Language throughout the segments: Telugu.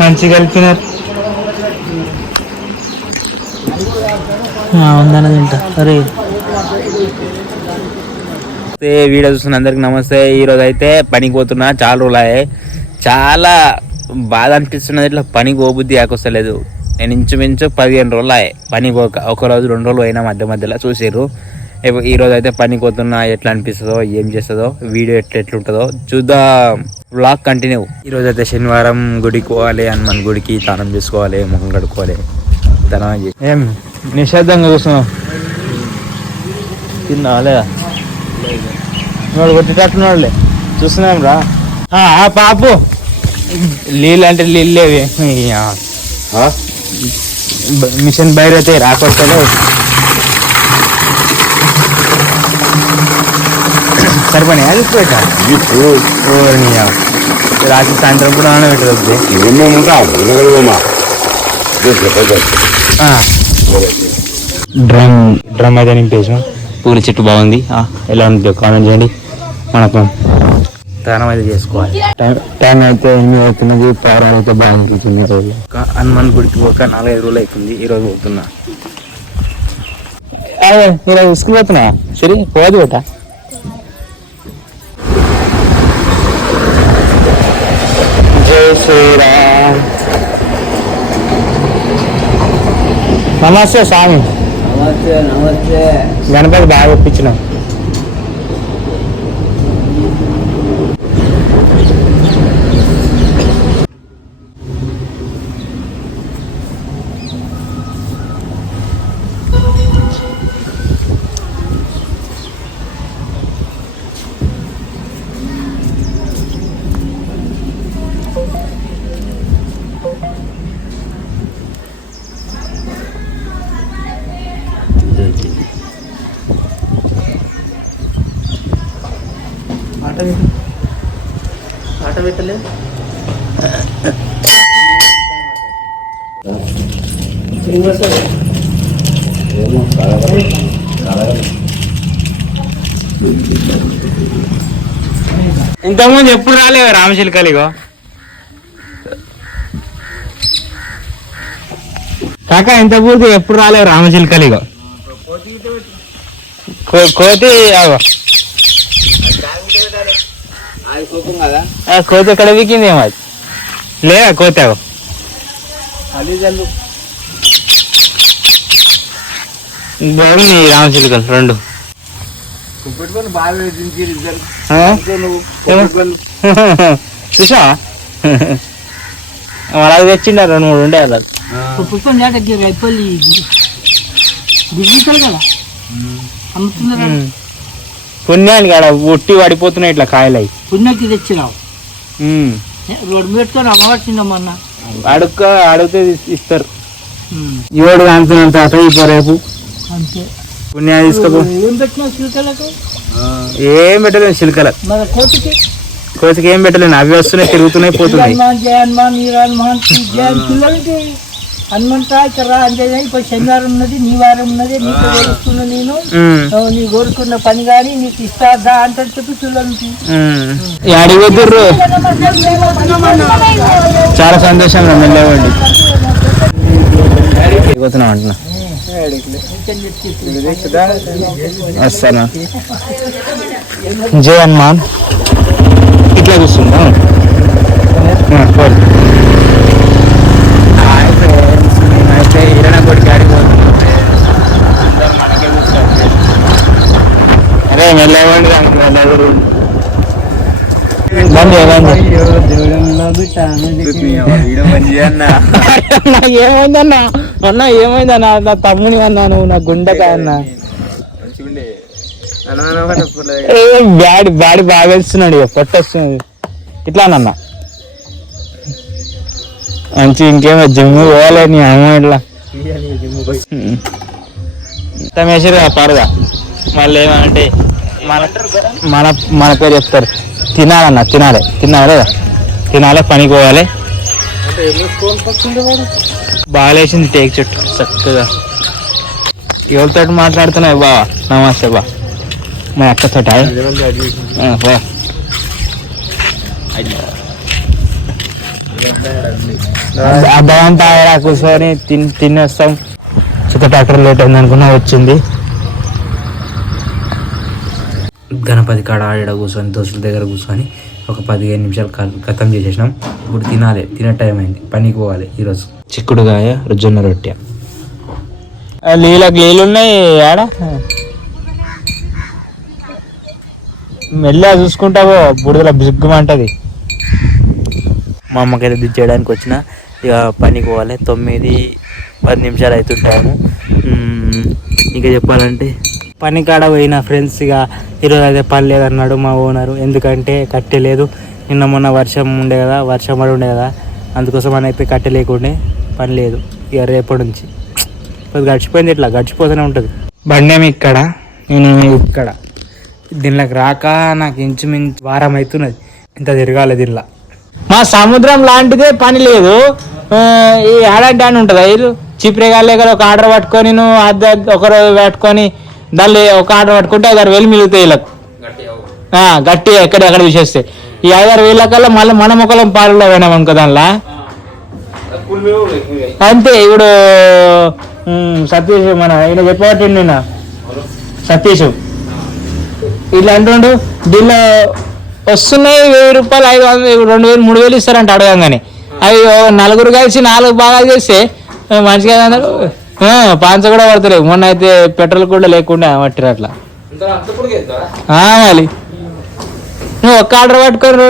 మంచి కలిపినారు. ఉందని తింటా. సరే. వీడియో చూస్తున్న అందరికి నమస్తే. ఈ రోజు అయితే పనికి పోతున్నా. చాలా రోజులు అయ్యాయి చాలా బాధ అనిపిస్తున్నది. ఇట్లా పనికి పోబుద్ది ఆకొస్తలేదు. నేను ఇంచుమించు పదిహేను రోజులు అయ్యాయి పని పోక ఒక రోజు రెండు రోజులు అయినా మధ్య మధ్యలో. చూసారు ఇప్పు- ఈ రోజు అయితే పనికి పోతున్నా ఎట్లా అనిపిస్తుందో ఏం చేస్తుందో వీడియో ఎట్లా ఎట్లుంటుందో చూద్దాం. బ్లాగ్ కంటిన్యూ ఈ రోజు అయితే శనివారం గుడికి పోవాలి హనుమాన్ గుడికి స్నానం చేసుకోవాలి ముఖం కడుక్కోవాలి. తన ఏం నిశ్శబ్దంగా కూర్చున్నావు? తిన్నా లేదా కొట్టేటట్టున్నాడులే. చూస్తున్నాం రా. పాపు. నీళ్ళు అంటే నీళ్ళు లేవి. మిషన్ బయట అయితే సరిపోయి అది రాత్రి సాయంత్రం కూడా డ్రమ్ డ్రమ్ అయితే నింపేసాం పూల చెట్టు బాగుంది. ఆ, ఎలా ఉంది? కామెంట్ చేయండి. మనకు స్నానం అయితే చేసుకోవాలి. టైం అయితే ఎనిమిది అవుతున్నది ప్రారం అయితే బాగా ఈరోజు ఒక హనుమాన్ గుడికి ఒక నాలుగైదు రోజులు అవుతుంది. ఈ రోజు పోతున్నా. ఈరోజు స్కూల్ పోతున్నా సరే పోదు బేట. జై శ్రీరామ్. నమస్తే స్వామి. నమస్తే నమస్తే. గణపతి బాగా ఒప్పించినాం ఆట ఆట పెట్టలే ఇంతకుముందు ఎప్పుడు రాలేవు రామశిల్కలిగో కాక ఇంతకుముందు ఎప్పుడు రాలేవు రామశిల్కలిగో కో- కోతి ఆగో. అది కోపం కదా ఆ కోతి ఎక్కడ వీకింది ఏమో అది. లేదా కోతి జల్లు బాగుంది రామశిల్కలు రెండు? చూసా వాళ్ళకి తెచ్చిండ రెండు మూడు ఉండే అలా పుష్పం దగ్గర రైపల్లి బిజినెస్ కదా? అమ్ముతున్నారు పుణ్యానికి ఆడ ఒట్టి పడిపోతున్నాయి ఇట్లా కాయలు. అయి పుణ్యకి తెచ్చినావు. రోడ్డు పెట్టుకొని అమ్మవచ్చిందమ్మన్న అడుక్క అడిగితే ఇస్- ఇస్తారు. ఏడు ఇప్పుడు రేపు. అంతే. పుణ్యా తీసుకోపో. ఏం పెట్టినావు చిలుకలకు? ఏం కోతికి? కోతికి ఏం పెట్టలేదు అవి వస్తున్నాయి తిరుగుతున్నాయి పోతున్నాయి. పిల్లలకి. హనుమంతా ఇక్కడ రా ఇప్పుడు శనివారం ఉన్నది నీ వారం ఉన్నది నీకు కోరుకున్నా నేను. నీ కోరుకున్న పని కానీ నీకు ఇస్తాదా అంటే చెప్పి పోతుర్రు చాలా సంతోషంగా పోతున్నాం అంటున్నా. వస్తానా? జై హనుమాన్ ఇట్లా చూస్తుందా ఆ, పోదు. అయితే ఇరణ కొట్టి ఏమైందన్నా? అన్న ఏమైందన్నా? నా తమ్ముని అన్నా నువ్వు నా గుండెకాయ అన్న. ఏ బ్యాడ్ బ్యాడ్ బాగా వేస్తున్నాడు ఇక పొట్ట వస్తుంది. ఇట్లా అన్న మంచి ఇంకేమో జిమ్ పోవాలి నీ అమ్మ ఇట్లా. తమేసారు పరదా మళ్ళీ ఏమంటే మన మన మన పేరు చెప్తారు. తినాలన్న తినాలి. తినాలి తినాలి పనికి పోవాలి బాగాలేసింది టేక్ చెట్టు. చక్కగా. ఎవరితో మాట్లాడుతున్నాయి బా నమస్తే బా. మా అక్కతో అర్ధగంట ఆడ కూర్చొని తిని తినేస్తాం. సుఖ ట్రాక్టర్ లేట్ అయింది అనుకున్నా వచ్చింది. గణపతి కాడ ఆడ కూర్చొని దోస్తుల దగ్గర కూర్చొని ఒక పదిహేను నిమిషాలు గతం చేసేసినాం. ఇప్పుడు తినాలి తినే టైం అయింది. పనికి పోవాలి ఈరోజు. చిక్కుడుగాయ రుజొన్న రొట్టె. నీళ్ళకి నీళ్ళు ఉన్నాయి ఆడ? మెల్లగా చూసుకుంటావో బుడదల బిగ్గుమంటది మా అమ్మకైతే దించేయడానికి వచ్చిన. ఇక పనికి పోవాలి. తొమ్మిది పది నిమిషాలు అవుతుంటాము. ఇంకా చెప్పాలంటే పని కాడ పోయిన ఫ్రెండ్స్ ఇక ఈరోజు అదే పని లేదన్నాడు మా ఓనరు ఎందుకంటే కట్టె లేదు. నిన్న మొన్న వర్షం ఉండే కదా వర్షం పడి ఉండే కదా అందుకోసం అని అయిపోయి కట్టె లేకుండే పని లేదు. ఇక రేపటి నుంచి. కొద్దిగా గడిచిపోయింది ఇట్లా గడిచిపోతూనే ఉంటుంది. బండేమి ఇక్కడ? నేను ఇక్కడ. దీనిలోకి రాక నాకు ఇంచుమించు వారం అవుతున్నది ఇంత తిరగాలి దీనిలో. మా సముద్రం లాంటిదే పని లేదు. ఆ, ఈ ఆడంటే అని ఉంటుంది? ఇది చిప్రేగాలే కదా ఒక ఆర్డర్ పట్టుకొని నువ్వు అద్దె ఒక రోజు పట్టుకొని దాన్ని ఒక ఆర్డర్ పట్టుకుంటే ఐదారు వేలు మిగులుతాయి వీళ్ళకి. గట్టి ఎక్కడ ఎక్కడ విషేస్తే ఈ ఐదారు వేల కల్లా మళ్ళీ మన మొక్కలం పాలలో పోయినాం అనుకో దానిలో. అంతే ఇప్పుడు సతీష్ మన ఈయన చెప్పబట్టి నిన్న. సతీష్. ఇట్లా అంటుండు దీనిలో వస్తున్నాయి వెయ్యి రూపాయలు ఐదు వందలు రెండు వేలు మూడు వేలు ఇస్తారంట అడగంగానే. అవి నలుగురు కలిసి నాలుగు భాగాలు చేస్తే మంచిగా పాంచ కూడా పడతలేవు మొన్న అయితే పెట్రోల్ కూడా లేకుండా పట్టిరు అట్లా. మరి నువ్వు ఒక్క ఆర్డర్ పట్టుకొని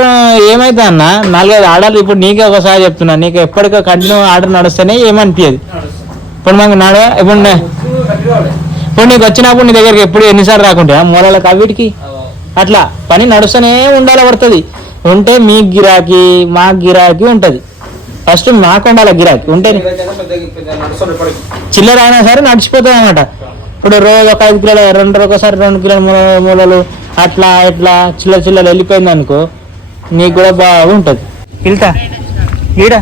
ఏమైతే అన్న? నాలుగైదు ఆర్డర్లు ఇప్పుడు నీకే ఒకసారి చెప్తున్నా. నీకు ఎప్పటికో కంటిన్యూ ఆర్డర్ నడుస్తేనే ఏమనిపించదు ఇప్పుడు మాకు నడ ఇప్పుడు ఇప్పుడు నీకు వచ్చినప్పుడు నీ దగ్గరికి ఎప్పుడు ఎన్నిసార్లు రాకుంటా మూలలకు అవిటికి అట్లా. పని నడుస్తూనే ఉండాలి పడుతుంది. ఉంటే మీ గిరాకీ మా గిరాకీ ఉంటుంది. ఫస్ట్ మాకు ఉండాలి గిరాకీ ఉంటే చిల్లర అయినా సరే నడిచిపోతుంది అనమాట ఇప్పుడు రోజు ఒక ఐదు కిలోలు రెండు రోజు ఒకసారి రెండు కిలోల మూల- మూలలు అట్లా ఇట్లా చిల్ల చిల్లలు వెళ్ళిపోయింది అనుకో నీకు కూడా బాగుంటుంది. వెళ్తా. ఈడ.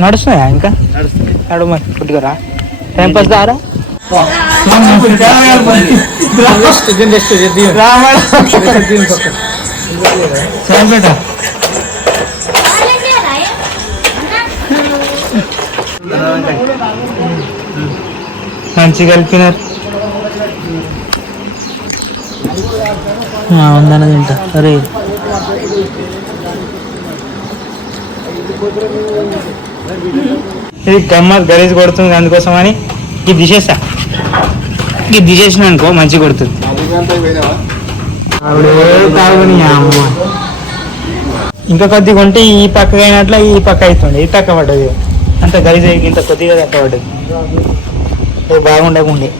నడుస్తున్నాయా ఇంకా? నడు మరి పుట్టుకురా టైం పాస్ దారా? మంచిగా కలిపినారు. ఉందన్న తింటా. అరే. ఇది గమ్మత్ గరేజ్ కొడుతుంది అందుకోసం అని ఇది తీసేస్తా ఇది తీసేసిన అనుకో మంచిగా కొడుతుంది. ఇంకా కొద్దిగా ఉంటే ఈ పక్క అయినట్ల ఈ పక్క అవుతుంది. ఈ తక్కువ పడ్డది. అంత గలీజ్ ఇంత కొద్దిగా తక్క పడ్డది ఇది బాగుండకుండే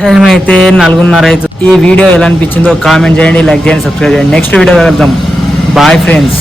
టైం అయితే. ఈ వీడియో ఎలా అనిపించిందో కామెంట్ చేయండి లైక్ చేయండి సబ్స్క్రైబ్ చేయండి. నెక్స్ట్ వీడియో వెళ్దాం బాయ్ ఫ్రెండ్స్.